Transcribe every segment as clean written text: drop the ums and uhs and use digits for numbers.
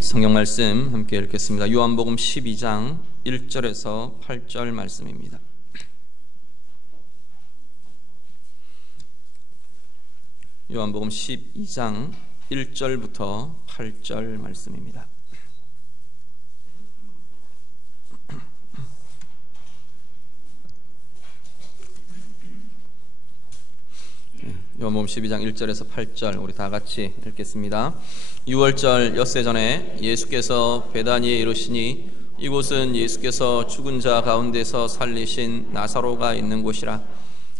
성경 말씀 함께 읽겠습니다. 요한복음 12장 1절에서 8절 말씀입니다. 요한복음 12장 1절부터 8절 말씀입니다. 요한복음 12장 1절에서 8절 우리 다 같이 읽겠습니다. 6월절 엿새 전에 예수께서 베다니에 이르시니 이곳은 예수께서 죽은 자 가운데서 살리신 나사로가 있는 곳이라.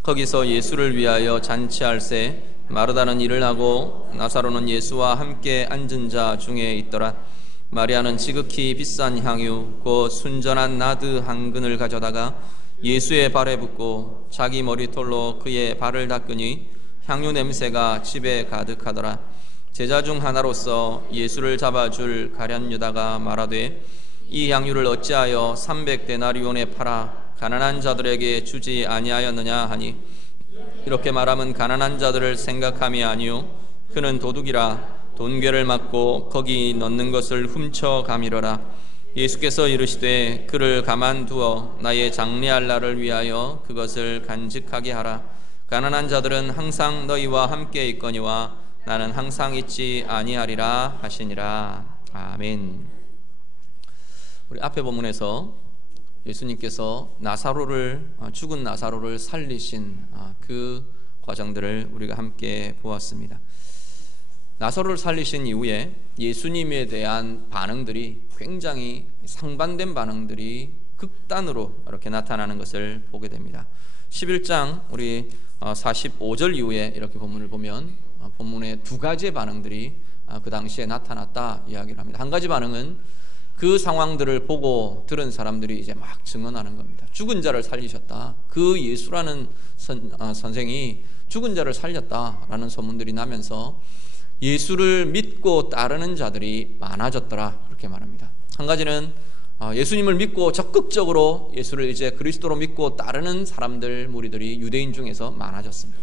거기서 예수를 위하여 잔치할새 마르다는 일을 하고 나사로는 예수와 함께 앉은 자 중에 있더라. 마리아는 지극히 비싼 향유 곧 순전한 나드 한 근을 가져다가 예수의 발에 붓고 자기 머리털로 그의 발을 닦으니 향유 냄새가 집에 가득하더라. 제자 중 하나로서 예수를 잡아줄 가룟 유다가 말하되 이 향유를 어찌하여 300데나리온에 팔아 가난한 자들에게 주지 아니하였느냐 하니, 이렇게 말하면 가난한 자들을 생각함이 아니요 그는 도둑이라 돈괴를 맞고 거기 넣는 것을 훔쳐 가미러라. 예수께서 이르시되 그를 가만두어 나의 장례할 날을 위하여 그것을 간직하게 하라. 가난한 자들은 항상 너희와 함께 있거니와 나는 항상 있지 아니하리라 하시니라. 아멘. 우리 앞에 본문에서 예수님께서 죽은 나사로를 살리신 그 과정들을 우리가 함께 보았습니다. 나사로를 살리신 이후에 예수님에 대한 반응들이 굉장히 상반된 반응들이 극단으로 이렇게 나타나는 것을 보게 됩니다. 11장 우리 45절 이후에 이렇게 본문을 보면 본문에 두 가지의 반응들이 그 당시에 나타났다 이야기를 합니다. 한 가지 반응은 그 상황들을 보고 들은 사람들이 이제 막 증언하는 겁니다. 죽은 자를 살리셨다. 그 예수라는 선생이 죽은 자를 살렸다라는 소문들이 나면서 예수를 믿고 따르는 자들이 많아졌더라 그렇게 말합니다. 한 가지는 예수님을 믿고 적극적으로 예수를 이제 그리스도로 믿고 따르는 사람들, 무리들이 유대인 중에서 많아졌습니다.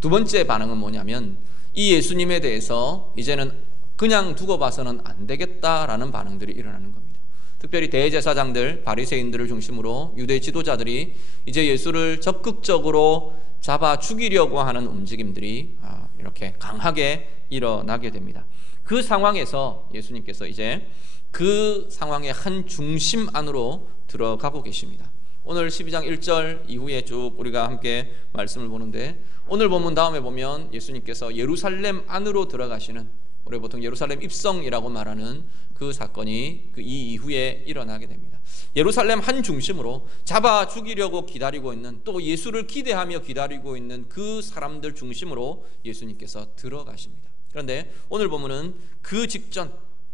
두 번째 반응은 뭐냐면 이 예수님에 대해서 이제는 그냥 두고 봐서는 안 되겠다라는 반응들이 일어나는 겁니다. 특별히 대제사장들, 바리새인들을 중심으로 유대 지도자들이 이제 예수를 적극적으로 잡아 죽이려고 하는 움직임들이 이렇게 강하게 일어나게 됩니다. 그 상황에서 예수님께서 이제 그 상황의 한 중심 안으로 들어가고 계십니다. 오늘 12장 1절 이후에 쭉 우리가 함께 말씀을 보는데, 오늘 본문 다음에 보면 예수님께서 예루살렘 안으로 들어가시는, 우리가 보통 예루살렘 입성이라고 말하는 그 사건이 이 이후에 일어나게 됩니다. 예루살렘 한 중심으로 잡아 죽이려고 기다리고 있는, 또 예수를 기대하며 기다리고 있는 그 사람들 중심으로 예수님께서 들어가십니다. 그런데 오늘 본문은 그 직전,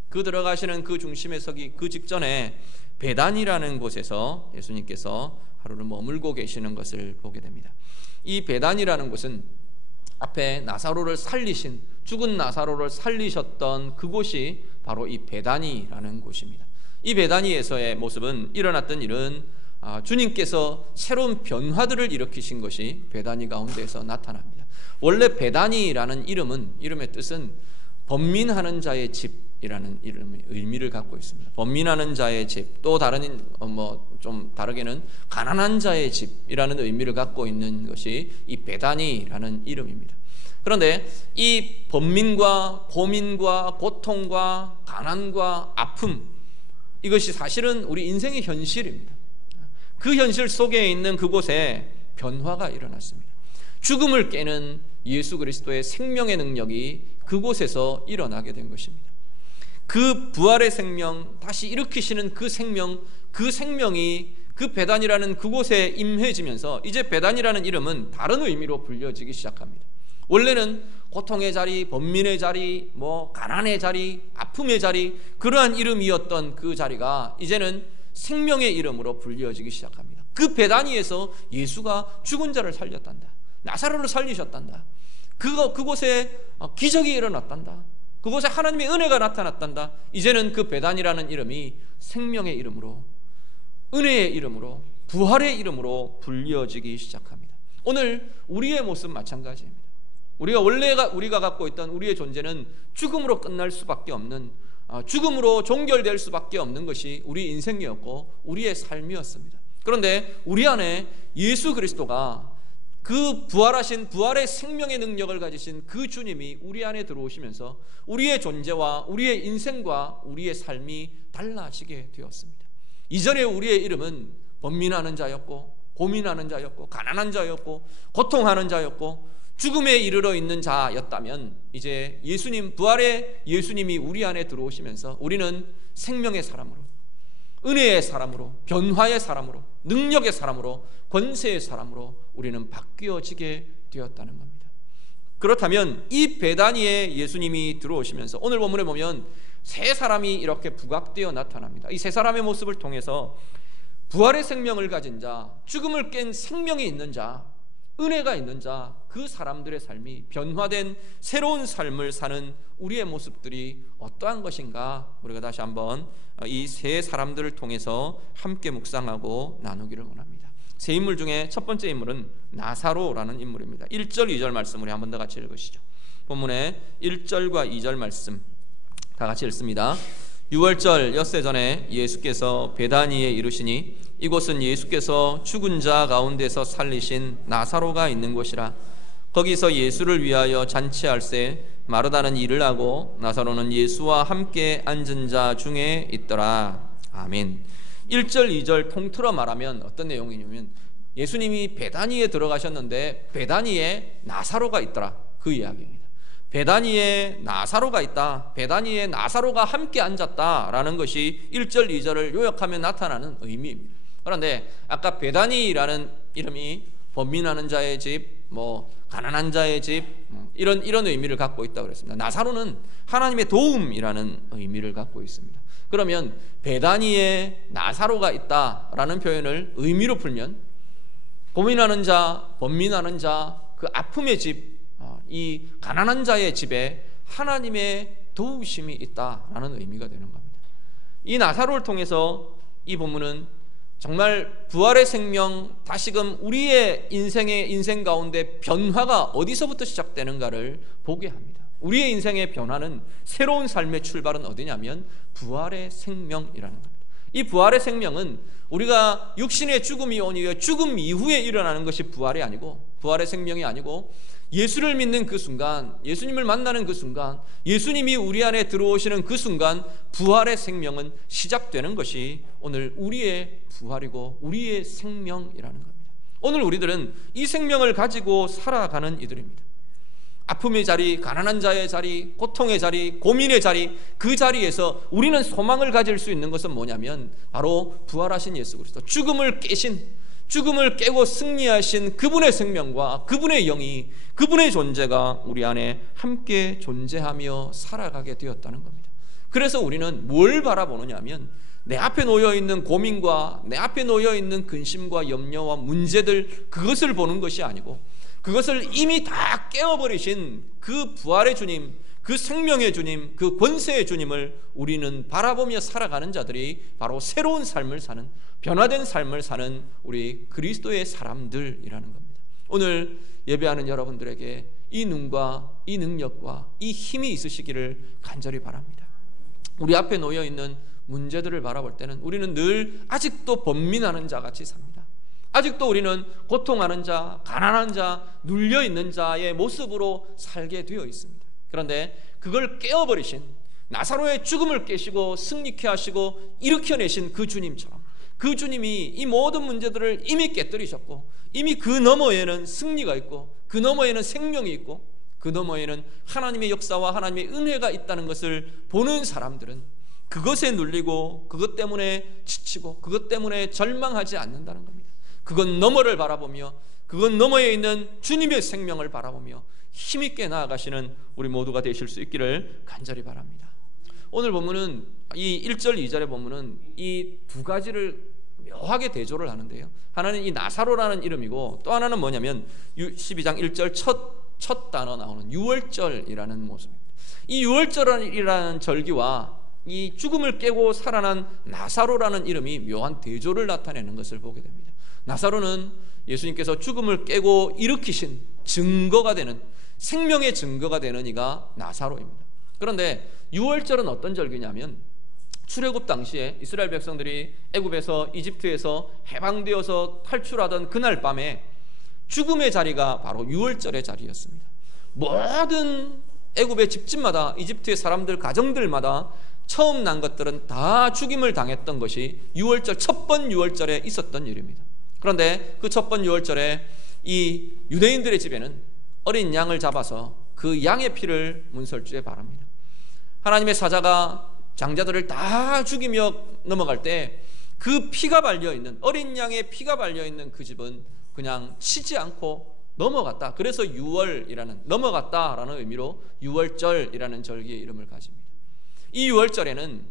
그 들어가시는 그 중심에 서기 그 직전에 베단이라는 곳에서 예수님께서 하루를 머물고 계시는 것을 보게 됩니다. 이 베단이라는 곳은 앞에 나사로를 살리신, 죽은 나사로를 살리셨던 그곳이 바로 이 베다니라는 곳입니다. 이 베다니에서의 모습은, 일어났던 일은 주님께서 새로운 변화들을 일으키신 것이 베다니 가운데에서 나타납니다. 원래 베다니라는 이름의 뜻은 번민하는 자의 집이라는 의미를 갖고 있습니다. 번민하는 자의 집, 또 다른 좀 다르게는 가난한 자의 집이라는 의미를 갖고 있는 것이 이 베다니라는 이름입니다. 그런데 이 번민과 고민과 고통과 가난과 아픔, 이것이 사실은 우리 인생의 현실입니다. 그 현실 속에 있는 그곳에 변화가 일어났습니다. 죽음을 깨는 예수 그리스도의 생명의 능력이 그곳에서 일어나게 된 것입니다. 그 부활의 생명, 다시 일으키시는 그 생명이 그 베단이라는 그곳에 임해지면서 이제 베단이라는 이름은 다른 의미로 불려지기 시작합니다. 원래는 고통의 자리, 번민의 자리, 가난의 자리, 아픔의 자리, 그러한 이름이었던 그 자리가 이제는 생명의 이름으로 불려지기 시작합니다. 그 베다니에서 예수가 죽은 자를 살렸단다, 나사로를 살리셨단다, 그곳에 기적이 일어났단다, 그곳에 하나님의 은혜가 나타났단다. 이제는 그 베단이라는 이름이 생명의 이름으로, 은혜의 이름으로, 부활의 이름으로 불려지기 시작합니다. 오늘 우리의 모습 마찬가지입니다. 우리가 갖고 있던 우리의 존재는 죽음으로 끝날 수밖에 없는 죽음으로 종결될 수밖에 없는 것이 우리 인생이었고 우리의 삶이었습니다. 그런데 우리 안에 예수 그리스도가 그 부활하신 부활의 생명의 능력을 가지신 그 주님이 우리 안에 들어오시면서 우리의 존재와 우리의 인생과 우리의 삶이 달라지게 되었습니다. 이전에 우리의 이름은 번민하는 자였고 고민하는 자였고 가난한 자였고 고통하는 자였고 죽음에 이르러 있는 자였다면, 이제 예수님, 부활의 예수님이 우리 안에 들어오시면서 우리는 생명의 사람으로, 은혜의 사람으로, 변화의 사람으로, 능력의 사람으로, 권세의 사람으로 우리는 바뀌어지게 되었다는 겁니다. 그렇다면 이 베다니에 예수님이 들어오시면서 오늘 본문에 보면 세 사람이 이렇게 부각되어 나타납니다. 이 세 사람의 모습을 통해서 부활의 생명을 가진 자, 죽음을 깬 생명이 있는 자, 은혜가 있는 자, 그 사람들의 삶이 변화된 새로운 삶을 사는 우리의 모습들이 어떠한 것인가, 우리가 다시 한번 이 세 사람들을 통해서 함께 묵상하고 나누기를 원합니다. 세 인물 중에 첫 번째 인물은 나사로라는 인물입니다. 1절 2절 말씀 우리 한 번 더 같이 읽으시죠. 본문의 1절과 2절 말씀 다 같이 읽습니다. 6월절 엿새 전에 예수께서 베다니에 이르시니 이곳은 예수께서 죽은 자 가운데서 살리신 나사로가 있는 곳이라. 거기서 예수를 위하여 잔치할새 마르다는 일을 하고 나사로는 예수와 함께 앉은 자 중에 있더라. 아멘. 1절 2절 통틀어 말하면 어떤 내용이냐면 예수님이 베다니에 들어가셨는데 베다니에 나사로가 있더라, 그 이야기입니다. 베다니에 나사로가 있다, 베다니에 나사로가 함께 앉았다라는 것이 1절 2절을 요약하면 나타나는 의미입니다. 그런데 아까 베다니라는 이름이 번민하는 자의 집, 가난한 자의 집, 이런 의미를 갖고 있다고 그랬습니다. 나사로는 하나님의 도움이라는 의미를 갖고 있습니다. 그러면 베다니에 나사로가 있다라는 표현을 의미로 풀면 고민하는 자, 번민하는 자, 그 아픔의 집, 이 가난한 자의 집에 하나님의 도우심이 있다라는 의미가 되는 겁니다. 이 나사로를 통해서 이 본문은 정말 부활의 생명, 다시금 우리의 인생 가운데 변화가 어디서부터 시작되는가를 보게 합니다. 우리의 인생의 변화는, 새로운 삶의 출발은 어디냐면 부활의 생명이라는 겁니다. 이 부활의 생명은 우리가 육신의 죽음이 오니 죽음 이후에 일어나는 것이 부활이 아니고, 부활의 생명이 아니고, 예수를 믿는 그 순간, 예수님을 만나는 그 순간, 예수님이 우리 안에 들어오시는 그 순간 부활의 생명은 시작되는 것이 오늘 우리의 부활이고 우리의 생명이라는 겁니다. 오늘 우리들은 이 생명을 가지고 살아가는 이들입니다. 아픔의 자리, 가난한 자의 자리, 고통의 자리, 고민의 자리, 그 자리에서 우리는 소망을 가질 수 있는 것은 뭐냐면 바로 부활하신 예수 그리스도, 죽음을 깨고 승리하신 그분의 생명과 그분의 영이, 그분의 존재가 우리 안에 함께 존재하며 살아가게 되었다는 겁니다. 그래서 우리는 뭘 바라보느냐 하면 내 앞에 놓여있는 고민과 내 앞에 놓여있는 근심과 염려와 문제들, 그것을 보는 것이 아니고 그것을 이미 다 깨어버리신 그 부활의 주님, 그 생명의 주님, 그 권세의 주님을 우리는 바라보며 살아가는 자들이 바로 새로운 삶을 사는, 변화된 삶을 사는 우리 그리스도의 사람들이라는 겁니다. 오늘 예배하는 여러분들에게 이 눈과 이 능력과 이 힘이 있으시기를 간절히 바랍니다. 우리 앞에 놓여있는 문제들을 바라볼 때는 우리는 늘 아직도 번민하는 자같이 삽니다. 아직도 우리는 고통하는 자, 가난한 자, 눌려있는 자의 모습으로 살게 되어 있습니다. 그런데 그걸 깨어버리신, 나사로의 죽음을 깨시고 승리케 하시고 일으켜내신 그 주님처럼, 그 주님이 이 모든 문제들을 이미 깨뜨리셨고 이미 그 너머에는 승리가 있고 그 너머에는 생명이 있고 그 너머에는 하나님의 역사와 하나님의 은혜가 있다는 것을 보는 사람들은 그것에 눌리고 그것 때문에 지치고 그것 때문에 절망하지 않는다는 겁니다. 그것 너머를 바라보며 그것 너머에 있는 주님의 생명을 바라보며 힘있게 나아가시는 우리 모두가 되실 수 있기를 간절히 바랍니다. 오늘 본문은, 이 1절 2절의 본문은 이 두 가지를 묘하게 대조를 하는데요, 하나는 이 나사로라는 이름이고 또 하나는 뭐냐면 12장 1절 첫 단어 나오는 유월절이라는 모습입니다. 이 유월절이라는 절기와 이 죽음을 깨고 살아난 나사로라는 이름이 묘한 대조를 나타내는 것을 보게 됩니다. 나사로는 예수님께서 죽음을 깨고 일으키신 증거가 되는, 생명의 증거가 되는 이가 나사로입니다. 그런데 유월절은 어떤 절기냐면 출애굽 당시에 이스라엘 백성들이 애굽에서 이집트에서 해방되어서 탈출하던 그날 밤에 죽음의 자리가 바로 유월절의 자리였습니다. 모든 애굽의 집집마다, 이집트의 사람들 가정들마다 처음 난 것들은 다 죽임을 당했던 것이 유월절, 첫 번 유월절에 있었던 일입니다. 그런데 그 첫 번 유월절에 이 유대인들의 집에는 어린 양을 잡아서 그 양의 피를 문설주에 바릅니다. 하나님의 사자가 장자들을 다 죽이며 넘어갈 때 그 피가 발려있는, 어린 양의 피가 발려있는 그 집은 그냥 치지 않고 넘어갔다. 그래서 유월이라는, 넘어갔다라는 의미로 유월절이라는 절기의 이름을 가집니다. 이 유월절에는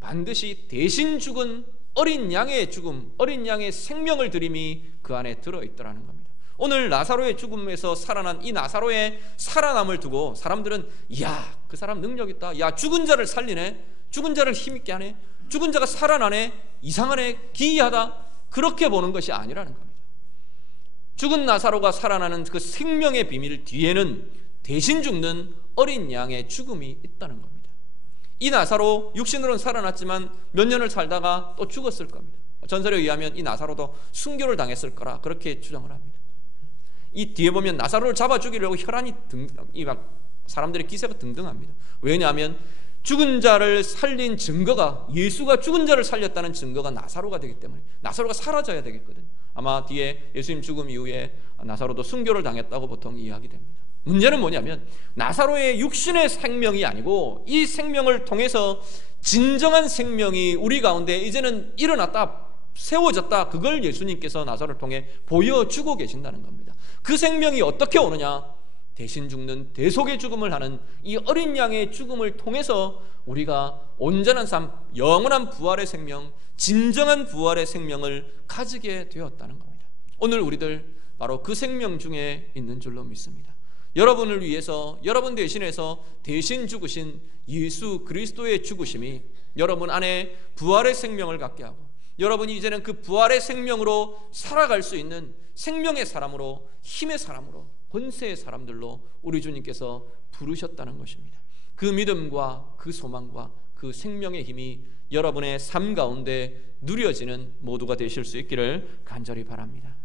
반드시 대신 죽은 어린 양의 죽음, 어린 양의 생명을 드림이 그 안에 들어있더라는 겁니다. 오늘 나사로의 죽음에서 살아난 이 나사로의 살아남을 두고 사람들은 이야, 그 사람 능력 있다, 야, 죽은 자를 살리네, 죽은 자를 힘있게 하네, 죽은 자가 살아나네, 이상하네, 기이하다, 그렇게 보는 것이 아니라는 겁니다. 죽은 나사로가 살아나는 그 생명의 비밀 뒤에는 대신 죽는 어린 양의 죽음이 있다는 겁니다. 이 나사로 육신으로는 살아났지만 몇 년을 살다가 또 죽었을 겁니다. 전설에 의하면 이 나사로도 순교를 당했을 거라 그렇게 추정을 합니다. 이 뒤에 보면 나사로를 잡아 죽이려고 혈안이 사람들의 기세가 등등합니다. 왜냐하면 죽은 자를 살린 증거가, 예수가 죽은 자를 살렸다는 증거가 나사로가 되기 때문에 나사로가 사라져야 되겠거든요. 아마 뒤에 예수님 죽음 이후에 나사로도 순교를 당했다고 보통 이야기됩니다. 문제는 뭐냐면 나사로의 육신의 생명이 아니고 이 생명을 통해서 진정한 생명이 우리 가운데 이제는 일어났다, 세워졌다, 그걸 예수님께서 나사로를 통해 보여주고 계신다는 겁니다. 그 생명이 어떻게 오느냐? 대신 죽는 대속의 죽음을 하는 이 어린 양의 죽음을 통해서 우리가 온전한 삶, 영원한 부활의 생명, 진정한 부활의 생명을 가지게 되었다는 겁니다. 오늘 우리들 바로 그 생명 중에 있는 줄로 믿습니다. 여러분을 위해서, 여러분 대신해서 대신 죽으신 예수 그리스도의 죽으심이 여러분 안에 부활의 생명을 갖게 하고 여러분이 이제는 그 부활의 생명으로 살아갈 수 있는 생명의 사람으로, 힘의 사람으로, 권세의 사람들로 우리 주님께서 부르셨다는 것입니다. 그 믿음과 그 소망과 그 생명의 힘이 여러분의 삶 가운데 누려지는 모두가 되실 수 있기를 간절히 바랍니다.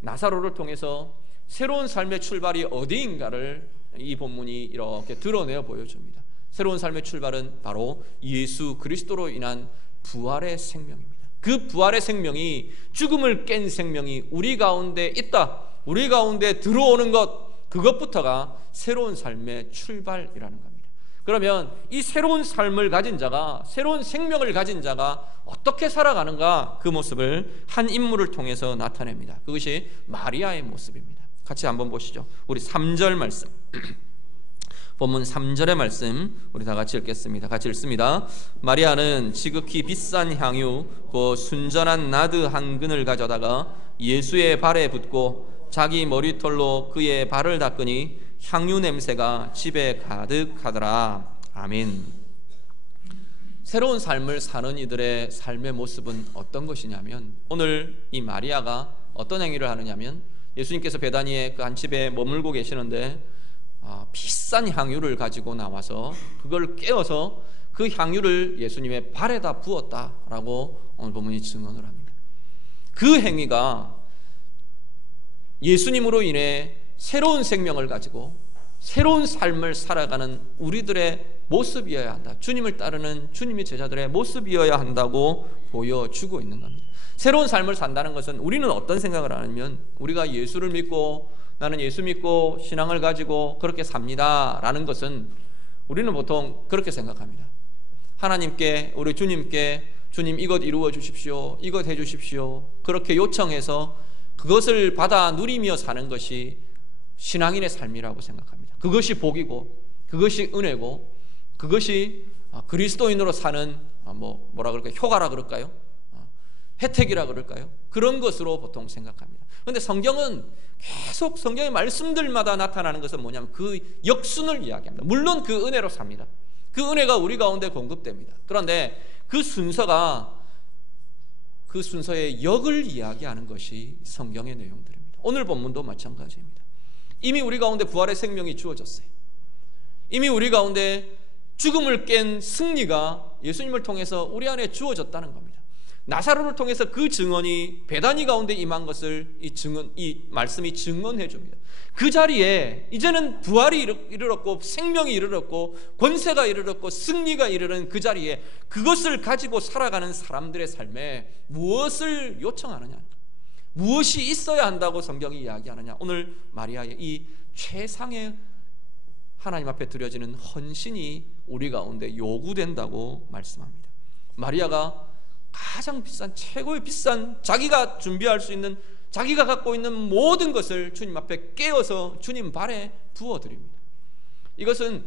나사로를 통해서 새로운 삶의 출발이 어디인가를 이 본문이 이렇게 드러내어 보여줍니다. 새로운 삶의 출발은 바로 예수 그리스도로 인한 부활의 생명입니다. 그 부활의 생명이, 죽음을 깬 생명이 우리 가운데 있다, 우리 가운데 들어오는 것, 그것부터가 새로운 삶의 출발이라는 겁니다. 그러면 이 새로운 삶을 가진 자가, 새로운 생명을 가진 자가 어떻게 살아가는가, 그 모습을 한 인물을 통해서 나타냅니다. 그것이 마리아의 모습입니다. 같이 한번 보시죠. 우리 3절 말씀 본문 3절의 말씀 우리 다 같이 읽겠습니다. 같이 읽습니다. 마리아는 지극히 비싼 향유 곧 순전한 나드 한 근을 가져다가 예수의 발에 붓고 자기 머리털로 그의 발을 닦으니 향유 냄새가 집에 가득하더라. 아멘. 새로운 삶을 사는 이들의 삶의 모습은 어떤 것이냐면, 오늘 이 마리아가 어떤 행위를 하느냐면, 예수님께서 베다니에 그 한 집에 머물고 계시는데 비싼 향유를 가지고 나와서 그걸 깨어서 그 향유를 예수님의 발에다 부었다라고 오늘 본문이 증언을 합니다. 그 행위가 예수님으로 인해 새로운 생명을 가지고 새로운 삶을 살아가는 우리들의 모습이어야 한다, 주님을 따르는 주님의 제자들의 모습이어야 한다고 보여주고 있는 겁니다. 새로운 삶을 산다는 것은, 우리는 어떤 생각을 하냐면, 우리가 예수를 믿고, 나는 예수 믿고 신앙을 가지고 그렇게 삽니다 라는 것은 우리는 보통 그렇게 생각합니다. 하나님께, 우리 주님께, 주님 이것 이루어 주십시오, 이것 해 주십시오, 그렇게 요청해서 그것을 받아 누리며 사는 것이 신앙인의 삶이라고 생각합니다. 그것이 복이고, 그것이 은혜고, 그것이 그리스도인으로 사는 뭐라 그럴까요? 효과라 그럴까요? 혜택이라 그럴까요? 그런 것으로 보통 생각합니다. 그런데 성경은 계속 성경의 말씀들마다 나타나는 것은 뭐냐면 그 역순을 이야기합니다. 물론 그 은혜로 삽니다. 그 은혜가 우리 가운데 공급됩니다. 그런데 그 순서가, 그 순서의 역을 이야기하는 것이 성경의 내용들입니다. 오늘 본문도 마찬가지입니다. 이미 우리 가운데 부활의 생명이 주어졌어요. 이미 우리 가운데 죽음을 깬 승리가 예수님을 통해서 우리 안에 주어졌다는 겁니다. 나사로를 통해서 그 증언이 베다니 가운데 임한 것을 이 말씀이 증언해 줍니다. 그 자리에 이제는 부활이 이르렀고 생명이 이르렀고 권세가 이르렀고 승리가 이르는 그 자리에 그것을 가지고 살아가는 사람들의 삶에 무엇을 요청하느냐, 무엇이 있어야 한다고 성경이 이야기하느냐. 오늘 마리아의 이 최상의 하나님 앞에 드려지는 헌신이 우리 가운데 요구된다고 말씀합니다. 마리아가 가장 비싼, 최고의 비싼, 자기가 준비할 수 있는, 자기가 갖고 있는 모든 것을 주님 앞에 깨어서 주님 발에 부어드립니다. 이것은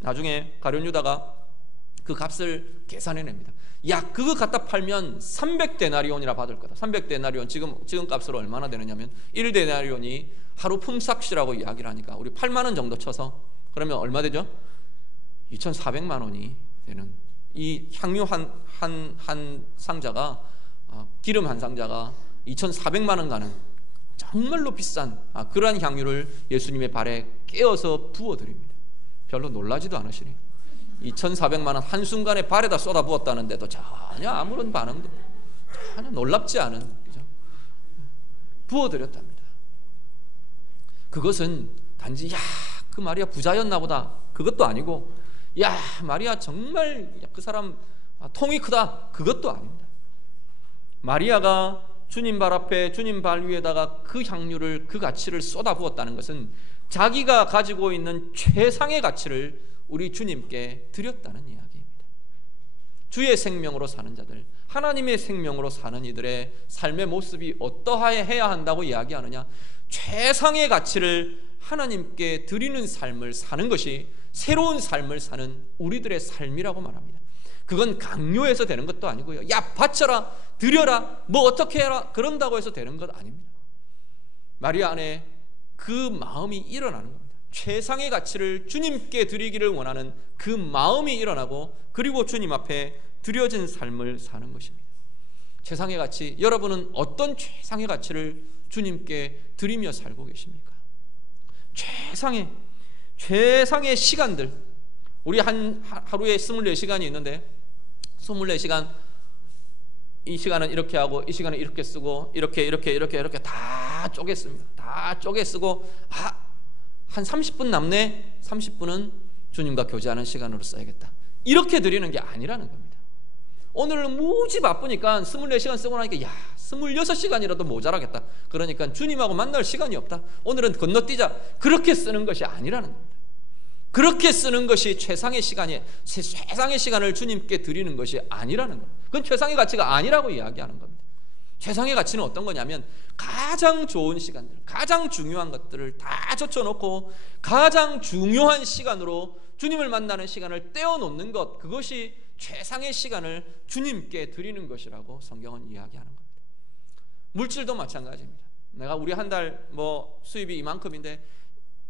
나중에 가룟 유다가 그 값을 계산해냅니다. 야, 그거 갖다 팔면 300데나리온이나 받을 거다. 300데나리온 지금 값으로 얼마나 되느냐면 1데나리온이 하루 품삯이라고 이야기를 하니까 우리 8만 원 정도 쳐서 그러면 얼마 되죠? 2,400만 원이 되는 이 향유 한 상자가, 기름 한 상자가 2,400만 원 가는 정말로 비싼 그러한 향유를 예수님의 발에 깨어서 부어드립니다. 별로 놀라지도 않으시네요. 2,400만 원 한순간에 발에다 쏟아 부었다는데도 전혀 아무런 반응도, 전혀 놀랍지 않은, 그죠? 부어드렸답니다. 그것은 단지 야, 그 마리아 부자였나 보다, 그것도 아니고, 야, 마리아 정말 그 사람 통이 크다, 그것도 아닙니다. 마리아가 주님 발 앞에, 주님 발 위에다가 그 향유를, 그 가치를 쏟아 부었다는 것은 자기가 가지고 있는 최상의 가치를 우리 주님께 드렸다는 이야기입니다. 주의 생명으로 사는 자들, 하나님의 생명으로 사는 이들의 삶의 모습이 어떠해야 한다고 이야기하느냐? 최상의 가치를 하나님께 드리는 삶을 사는 것이 새로운 삶을 사는 우리들의 삶이라고 말합니다. 그건 강요해서 되는 것도 아니고요, 야, 바쳐라, 드려라, 뭐 어떻게 해라, 그런다고 해서 되는 것 아닙니다. 마리아 안에 그 마음이 일어나는 겁니다. 최상의 가치를 주님께 드리기를 원하는 그 마음이 일어나고, 그리고 주님 앞에 드려진 삶을 사는 것입니다. 최상의 가치, 여러분은 어떤 최상의 가치를 주님께 드리며 살고 계십니까? 최상의 시간들, 우리 하루에 24시간이 있는데 24시간, 이 시간은 이렇게 하고 이 시간은 이렇게 쓰고 이렇게 다 쪼개 씁니다. 다 쪼개 쓰고 한 30분 남네, 30분은 주님과 교제하는 시간으로 써야겠다, 이렇게 드리는 게 아니라는 겁니다. 오늘은 무지 바쁘니까 24시간 쓰고 나니까 야, 26시간이라도 모자라겠다, 그러니까 주님하고 만날 시간이 없다, 오늘은 건너뛰자, 그렇게 쓰는 것이 아니라는 겁니다. 그렇게 쓰는 것이 최상의 시간을 주님께 드리는 것이 아니라는 겁니다. 그건 최상의 가치가 아니라고 이야기하는 겁니다. 최상의 가치는 어떤 거냐면 가장 좋은 시간들, 가장 중요한 것들을 다 젖혀놓고 가장 중요한 시간으로 주님을 만나는 시간을 떼어놓는 것, 그것이 최상의 시간을 주님께 드리는 것이라고 성경은 이야기하는 겁니다. 물질도 마찬가지입니다. 내가 우리 한 달 수입이 이만큼인데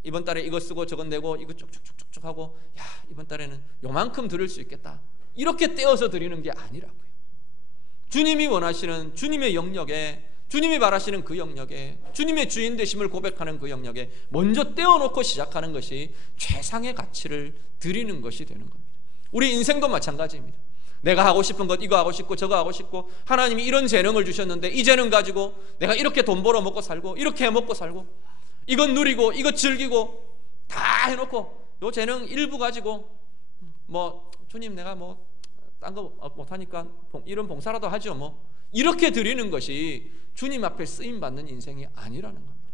이번 달에 이거 쓰고 저건 내고 이거 쭉쭉쭉쭉 하고, 야, 이번 달에는 요만큼 드릴 수 있겠다, 이렇게 떼어서 드리는 게 아니라고요. 주님이 원하시는 주님의 영역에, 주님이 바라시는 그 영역에, 주님의 주인 되심을 고백하는 그 영역에 먼저 떼어놓고 시작하는 것이 최상의 가치를 드리는 것이 되는 겁니다. 우리 인생도 마찬가지입니다. 내가 하고 싶은 것, 이거 하고 싶고 저거 하고 싶고, 하나님이 이런 재능을 주셨는데 이 재능 가지고 내가 이렇게 돈 벌어 먹고 살고 이렇게 해 먹고 살고, 이건 누리고 이거 즐기고 다 해놓고 요 재능 일부 가지고 주님 내가 딴 거 못하니까 이런 봉사라도 하죠, 이렇게 드리는 것이 주님 앞에 쓰임받는 인생이 아니라는 겁니다.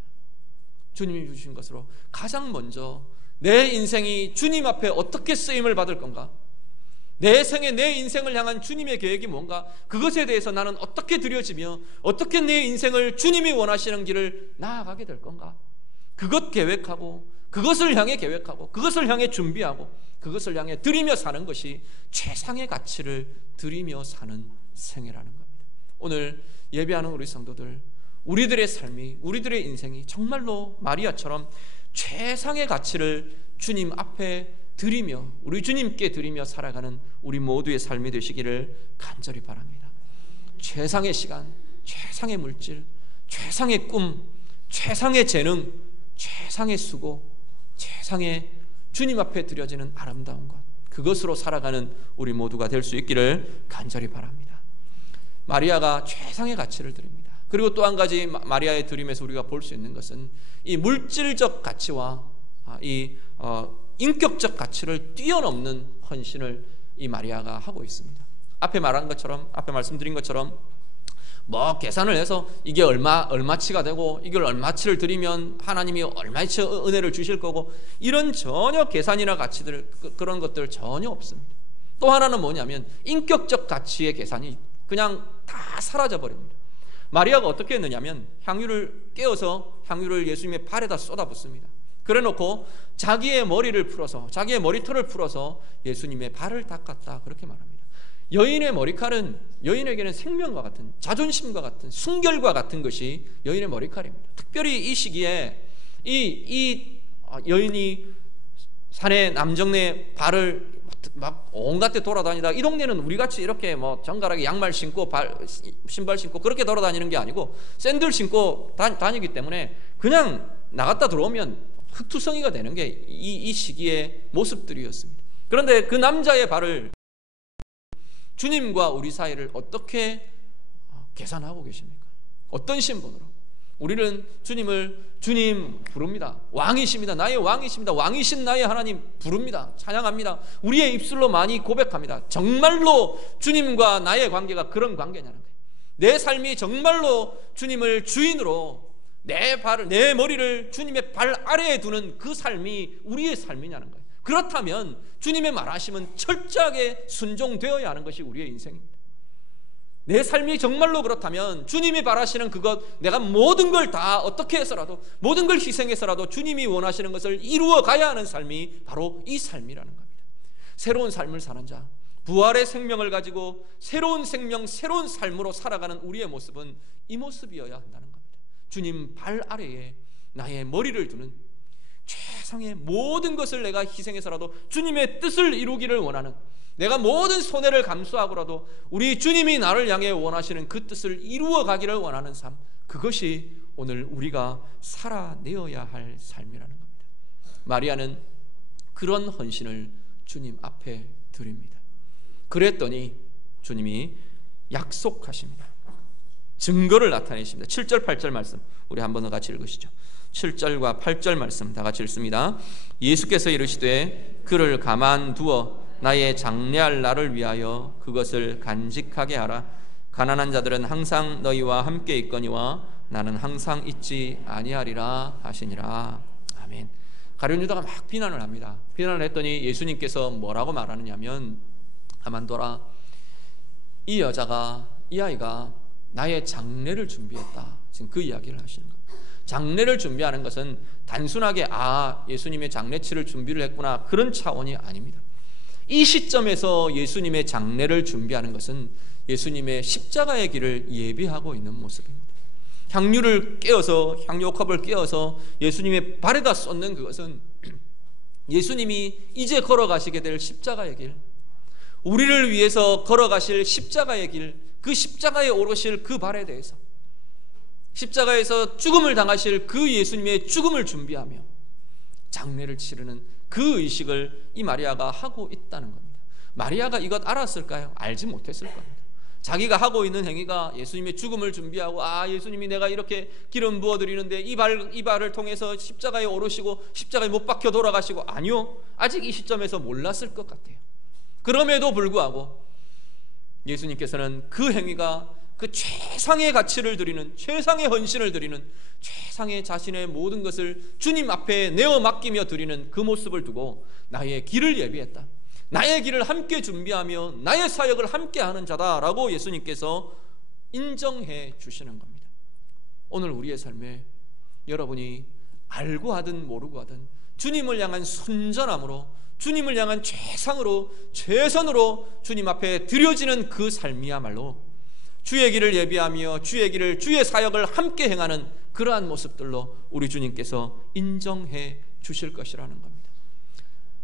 주님이 주신 것으로 가장 먼저 내 인생이 주님 앞에 어떻게 쓰임을 받을 건가, 내 생에 내 인생을 향한 주님의 계획이 뭔가, 그것에 대해서 나는 어떻게 드려지며 어떻게 내 인생을 주님이 원하시는 길을 나아가게 될 건가, 그것 계획하고 그것을 향해 계획하고 그것을 향해 준비하고 그것을 향해 드리며 사는 것이 최상의 가치를 드리며 사는 생애라는 겁니다. 오늘 예배하는 우리 성도들, 우리들의 삶이, 우리들의 인생이 정말로 마리아처럼 최상의 가치를 주님 앞에 드리며, 우리 주님께 드리며 살아가는 우리 모두의 삶이 되시기를 간절히 바랍니다. 최상의 시간, 최상의 물질, 최상의 꿈, 최상의 재능, 최상의 수고, 최상의 주님 앞에 드려지는 아름다운 것, 그것으로 살아가는 우리 모두가 될 수 있기를 간절히 바랍니다. 마리아가 최상의 가치를 드립니다. 그리고 또 한 가지 마리아의 드림에서 우리가 볼 수 있는 것은 이 물질적 가치와 이 인격적 가치를 뛰어넘는 헌신을 이 마리아가 하고 있습니다. 앞에 말한 것처럼, 앞에 말씀드린 것처럼 뭐 계산을 해서 이게 얼마치가 되고 이걸 얼마치를 드리면 하나님이 얼마치 은혜를 주실 거고, 이런 전혀 계산이나 가치들, 그런 것들 전혀 없습니다. 또 하나는 뭐냐면 인격적 가치의 계산이 그냥 다 사라져 버립니다. 마리아가 어떻게 했느냐면 향유를 깨어서 향유를 예수님의 발에다 쏟아붓습니다. 그래 놓고 자기의 머리를 풀어서, 자기의 머리털을 풀어서 예수님의 발을 닦았다, 그렇게 말합니다. 여인의 머리칼은 여인에게는 생명과 같은, 자존심과 같은, 순결과 같은 것이 여인의 머리칼입니다. 특별히 이 시기에 이 여인이 산에 남정네 발을 막 온갖 데 돌아다니다, 이 동네는 우리같이 이렇게 뭐 정갈하게 양말 신고 신발 신고 그렇게 돌아다니는 게 아니고 샌들 신고 다니기 때문에 그냥 나갔다 들어오면 흙투성이가 되는 게 이 시기의 모습들이었습니다. 그런데 그 남자의 발을 주님과 우리 사이를 어떻게 계산하고 계십니까? 어떤 신분으로? 우리는 주님을 주님 부릅니다. 왕이십니다. 나의 왕이십니다. 왕이신 나의 하나님 부릅니다. 찬양합니다. 우리의 입술로 많이 고백합니다. 정말로 주님과 나의 관계가 그런 관계냐는 거예요. 내 삶이 정말로 주님을 주인으로 내 머리를 주님의 발 아래에 두는 그 삶이 우리의 삶이냐는 거예요. 그렇다면 주님의 말하심은 철저하게 순종되어야 하는 것이 우리의 인생입니다. 내 삶이 정말로 그렇다면 주님이 바라시는 그것, 내가 모든 걸 다 어떻게 해서라도, 모든 걸 희생해서라도 주님이 원하시는 것을 이루어 가야 하는 삶이 바로 이 삶이라는 겁니다. 새로운 삶을 사는 자, 부활의 생명을 가지고 새로운 생명, 새로운 삶으로 살아가는 우리의 모습은 이 모습이어야 한다는 겁니다. 주님 발 아래에 나의 머리를 두는, 최상의 모든 것을 내가 희생해서라도 주님의 뜻을 이루기를 원하는, 내가 모든 손해를 감수하고라도 우리 주님이 나를 향해 원하시는 그 뜻을 이루어 가기를 원하는 삶, 그것이 오늘 우리가 살아내어야 할 삶이라는 겁니다. 마리아는 그런 헌신을 주님 앞에 드립니다. 그랬더니 주님이 약속하십니다. 증거를 나타내십니다. 7절 8절 말씀 우리 한번 더 같이 읽으시죠. 7절과 8절 말씀 다 같이 읽습니다. 예수께서 이르시되 그를 가만두어 나의 장래할 날을 위하여 그것을 간직하게 하라. 가난한 자들은 항상 너희와 함께 있거니와 나는 항상 있지 아니하리라 하시니라. 아멘. 가룟 유다가 막 비난을 합니다. 비난을 했더니 예수님께서 뭐라고 말하느냐면, 가만둬라, 이 여자가, 이 아이가 나의 장례를 준비했다, 지금 그 이야기를 하시는 겁니다. 장례를 준비하는 것은 단순하게 예수님의 장례치를 준비를 했구나, 그런 차원이 아닙니다. 이 시점에서 예수님의 장례를 준비하는 것은 예수님의 십자가의 길을 예비하고 있는 모습입니다. 향유를 깨어서, 향유옥합을 깨어서 예수님의 발에다 쏟는 그것은 예수님이 이제 걸어가시게 될 십자가의 길, 우리를 위해서 걸어가실 십자가의 길, 그 십자가에 오르실 그 발에 대해서, 십자가에서 죽음을 당하실 그 예수님의 죽음을 준비하며 장례를 치르는 그 의식을 이 마리아가 하고 있다는 겁니다. 마리아가 이것 알았을까요? 알지 못했을 겁니다. 자기가 하고 있는 행위가 예수님의 죽음을 준비하고, 예수님이 내가 이렇게 기름 부어드리는데 이 발을 통해서 십자가에 오르시고 십자가에 못 박혀 돌아가시고, 아니요, 아직 이 시점에서 몰랐을 것 같아요. 그럼에도 불구하고 예수님께서는 그 행위가 그 최상의 가치를 드리는, 최상의 헌신을 드리는, 최상의 자신의 모든 것을 주님 앞에 내어 맡기며 드리는 그 모습을 두고 나의 길을 예비했다, 나의 길을 함께 준비하며 나의 사역을 함께 하는 자다라고 예수님께서 인정해 주시는 겁니다. 오늘 우리의 삶에 여러분이 알고 하든 모르고 하든 주님을 향한 순전함으로, 주님을 향한 최상으로, 최선으로 주님 앞에 드려지는 그 삶이야말로 주의 길을 예비하며 주의 길을, 주의 사역을 함께 행하는 그러한 모습들로 우리 주님께서 인정해 주실 것이라는 겁니다.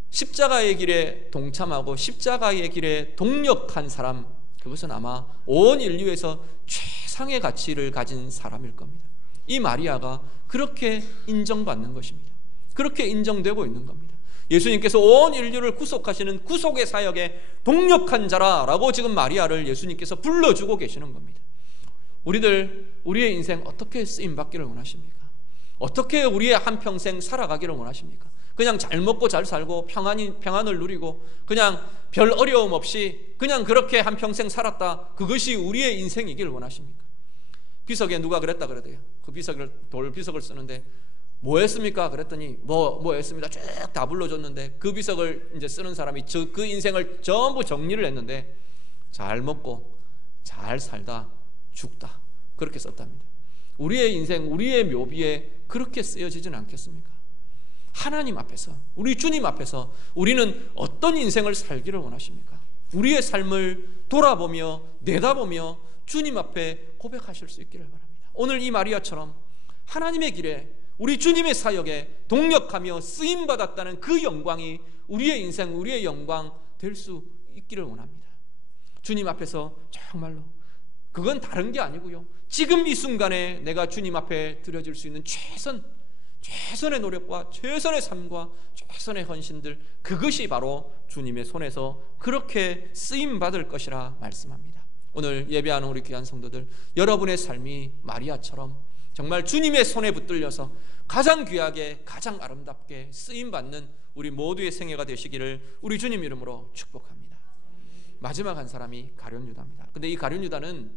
십자가의 길에 동참하고 십자가의 길에 동력한 사람, 그것은 아마 온 인류에서 최상의 가치를 가진 사람일 겁니다. 이 마리아가 그렇게 인정받는 것입니다. 그렇게 인정되고 있는 겁니다. 예수님께서 온 인류를 구속하시는 구속의 사역에 동력한 자라라고 지금 마리아를 예수님께서 불러주고 계시는 겁니다. 우리의 인생 어떻게 쓰임받기를 원하십니까? 어떻게 우리의 한평생 살아가기를 원하십니까? 그냥 잘 먹고 잘 살고 평안을 누리고 그냥 별 어려움 없이 그냥 그렇게 한평생 살았다, 그것이 우리의 인생이기를 원하십니까? 비석에 누가 그랬다 그러대요. 그 돌 비석을 쓰는데 뭐 했습니까? 그랬더니 뭐 했습니다. 쭉 다 불러줬는데 그 비석을 이제 쓰는 사람이 그 인생을 전부 정리를 했는데 잘 먹고 잘 살다 죽다, 그렇게 썼답니다. 우리의 인생, 우리의 묘비에 그렇게 쓰여지지는 않겠습니까? 하나님 앞에서, 우리 주님 앞에서 우리는 어떤 인생을 살기를 원하십니까? 우리의 삶을 돌아보며 내다보며 주님 앞에 고백하실 수 있기를 바랍니다. 오늘 이 마리아처럼 하나님의 길에 우리 주님의 사역에 동력하며 쓰임받았다는 그 영광이 우리의 인생, 우리의 영광 될 수 있기를 원합니다. 주님 앞에서 정말로 그건 다른 게 아니고요, 지금 이 순간에 내가 주님 앞에 드려질 수 있는 최선의 노력과 최선의 삶과 최선의 헌신들, 그것이 바로 주님의 손에서 그렇게 쓰임받을 것이라 말씀합니다. 오늘 예배하는 우리 귀한 성도들, 여러분의 삶이 마리아처럼 정말 주님의 손에 붙들려서 가장 귀하게 가장 아름답게 쓰임받는 우리 모두의 생애가 되시기를 우리 주님 이름으로 축복합니다. 마지막 한 사람이 가룟 유다입니다. 근데 이 가룟 유다는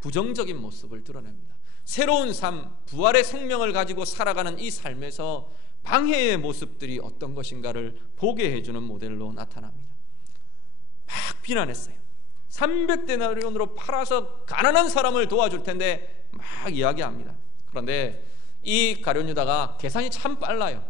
부정적인 모습을 드러냅니다. 새로운 삶, 부활의 생명을 가지고 살아가는 이 삶에서 방해의 모습들이 어떤 것인가를 보게 해주는 모델로 나타납니다. 막 비난했어요. 300데나리온으로 팔아서 가난한 사람을 도와줄 텐데 막 이야기합니다. 그런데 이 가룟 유다가 계산이 참 빨라요.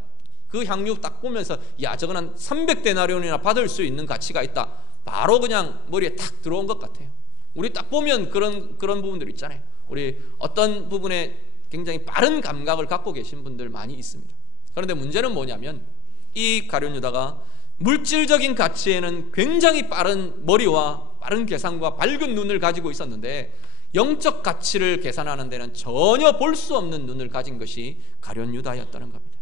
그 향유 딱 보면서 야, 저건 한 300데나리온이나 받을 수 있는 가치가 있다, 바로 그냥 머리에 탁 들어온 것 같아요. 우리 딱 보면 그런 부분들 있잖아요. 우리 어떤 부분에 굉장히 빠른 감각을 갖고 계신 분들 많이 있습니다. 그런데 문제는 뭐냐면 이 가룟 유다가 물질적인 가치에는 굉장히 빠른 머리와 빠른 계산과 밝은 눈을 가지고 있었는데 영적 가치를 계산하는 데는 전혀 볼 수 없는 눈을 가진 것이 가룟 유다였다는 겁니다.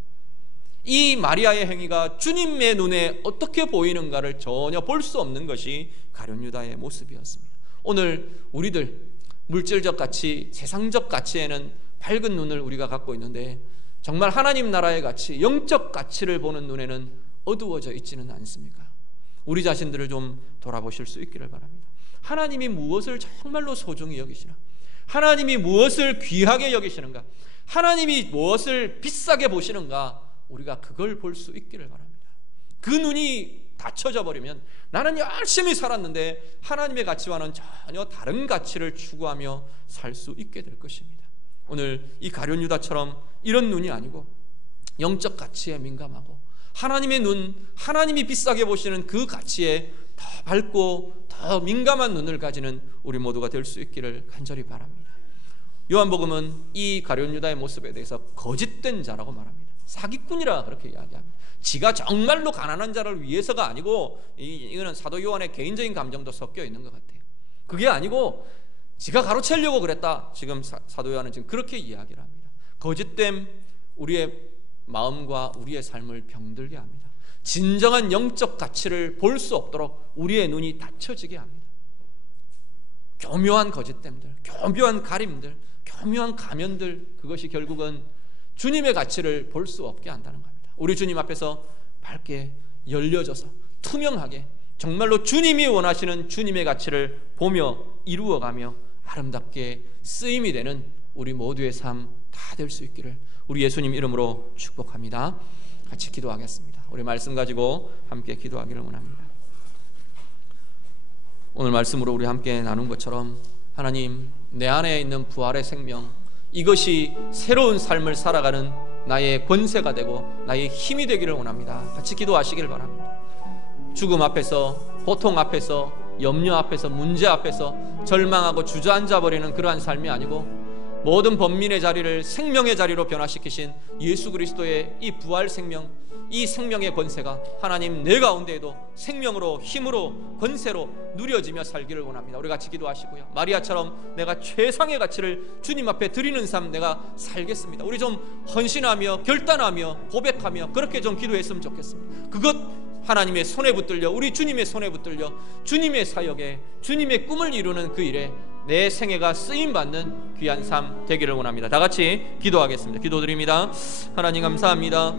이 마리아의 행위가 주님의 눈에 어떻게 보이는가를 전혀 볼 수 없는 것이 가룟 유다의 모습이었습니다. 오늘 우리들 물질적 가치, 세상적 가치에는 밝은 눈을 우리가 갖고 있는데 정말 하나님 나라의 가치, 영적 가치를 보는 눈에는 어두워져 있지는 않습니까? 우리 자신들을 좀 돌아보실 수 있기를 바랍니다. 하나님이 무엇을 정말로 소중히 여기시나? 하나님이 무엇을 귀하게 여기시는가? 하나님이 무엇을 비싸게 보시는가? 우리가 그걸 볼 수 있기를 바랍니다. 그 눈이 닫혀져 버리면 나는 열심히 살았는데 하나님의 가치와는 전혀 다른 가치를 추구하며 살 수 있게 될 것입니다. 오늘 이 가룟 유다처럼 이런 눈이 아니고 영적 가치에 민감하고 하나님의 눈, 하나님이 비싸게 보시는 그 가치에 더 밝고 더 민감한 눈을 가지는 우리 모두가 될 수 있기를 간절히 바랍니다. 요한복음은 이 가룟 유다의 모습에 대해서 거짓된 자라고 말합니다. 사기꾼이라 그렇게 이야기합니다. 지가 정말로 가난한 자를 위해서가 아니고, 이거는 사도 요한의 개인적인 감정도 섞여 있는 것 같아요. 그게 아니고 지가 가로채려고 그랬다. 지금 사도 요한은 지금 그렇게 이야기를 합니다. 거짓됨, 우리의 마음과 우리의 삶을 병들게 합니다. 진정한 영적 가치를 볼 수 없도록 우리의 눈이 닫혀지게 합니다. 교묘한 거짓됨들, 교묘한 가림들, 교묘한 가면들, 그것이 결국은 주님의 가치를 볼 수 없게 한다는 겁니다. 우리 주님 앞에서 밝게 열려져서 투명하게 정말로 주님이 원하시는 주님의 가치를 보며 이루어가며 아름답게 쓰임이 되는 우리 모두의 삶 다 될 수 있기를 우리 예수님 이름으로 축복합니다. 같이 기도하겠습니다. 우리 말씀 가지고 함께 기도하기를 원합니다. 오늘 말씀으로 우리 함께 나눈 것처럼 하나님, 내 안에 있는 부활의 생명, 이것이 새로운 삶을 살아가는 나의 권세가 되고 나의 힘이 되기를 원합니다. 같이 기도하시길 바랍니다. 죽음 앞에서, 고통 앞에서, 염려 앞에서, 문제 앞에서 절망하고 주저앉아 버리는 그러한 삶이 아니고 모든 범민의 자리를 생명의 자리로 변화시키신 예수 그리스도의 이 부활 생명, 이 생명의 권세가 하나님 내 가운데에도 생명으로, 힘으로, 권세로 누려지며 살기를 원합니다. 우리 같이 기도하시고요. 마리아처럼 내가 최상의 가치를 주님 앞에 드리는 삶 내가 살겠습니다. 우리 좀 헌신하며 결단하며 고백하며 그렇게 좀 기도했으면 좋겠습니다. 그것 하나님의 손에 붙들려, 우리 주님의 손에 붙들려 주님의 사역에, 주님의 꿈을 이루는 그 일에 내 생애가 쓰임받는 귀한 삶 되기를 원합니다. 다 같이 기도하겠습니다. 기도드립니다. 하나님 감사합니다.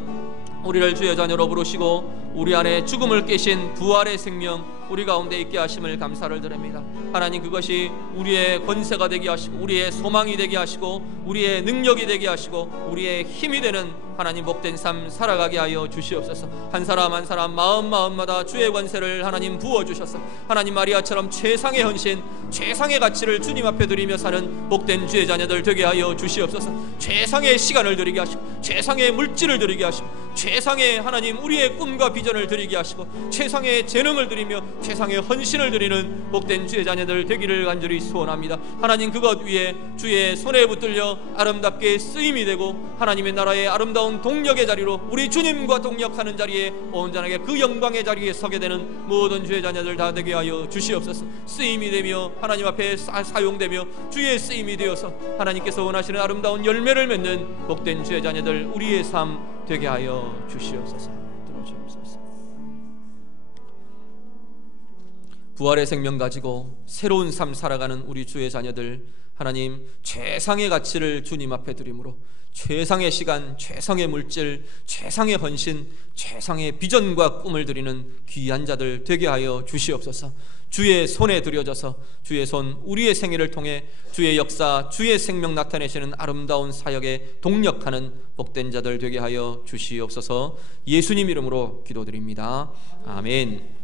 우리를 주의 자녀로 부르시고 우리 안에 죽음을 깨신 부활의 생명 우리 가운데 있게 하심을 감사를 드립니다. 하나님, 그것이 우리의 권세가 되게 하시고 우리의 소망이 되게 하시고 우리의 능력이 되게 하시고 우리의 힘이 되는 하나님 복된 삶 살아가게 하여 주시옵소서. 한 사람 한 사람 마음마다 주의 권세를 하나님 부어주셔서 하나님 마리아처럼 최상의 헌신, 최상의 가치를 주님 앞에 드리며 사는 복된 주의 자녀들 되게 하여 주시옵소서. 최상의 시간을 드리게 하시고 최상의 물질을 드리게 하시고 최상의 하나님 우리의 꿈과 비전을 드리게 하시고 최상의 재능을 드리며 최상의 헌신을 드리는 복된 주의 자녀들 되기를 간절히 소원합니다. 하나님, 그것 위에 주의 손에 붙들려 아름답게 쓰임이 되고 하나님의 나라의 아름다운 동력의 자리로 우리 주님과 동력하는 자리에 온전하게 그 영광의 자리에 서게 되는 모든 주의 자녀들 다 되게 하여 주시옵소서. 쓰임이 되며 하나님 앞에 사용되며 주의 쓰임이 되어서 하나님께서 원하시는 아름다운 열매를 맺는 복된 주의 자녀들 우리의 삶 되게 하여 주시옵소서. 들어주옵소서. 부활의 생명 가지고 새로운 삶 살아가는 우리 주의 자녀들, 하나님 최상의 가치를 주님 앞에 드림으로 최상의 시간, 최상의 물질, 최상의 헌신, 최상의 비전과 꿈을 드리는 귀한 자들 되게 하여 주시옵소서. 주의 손에 드려져서 주의 손, 우리의 생애를 통해 주의 역사, 주의 생명 나타내시는 아름다운 사역에 동력하는 복된 자들 되게 하여 주시옵소서. 예수님 이름으로 기도드립니다. 아멘.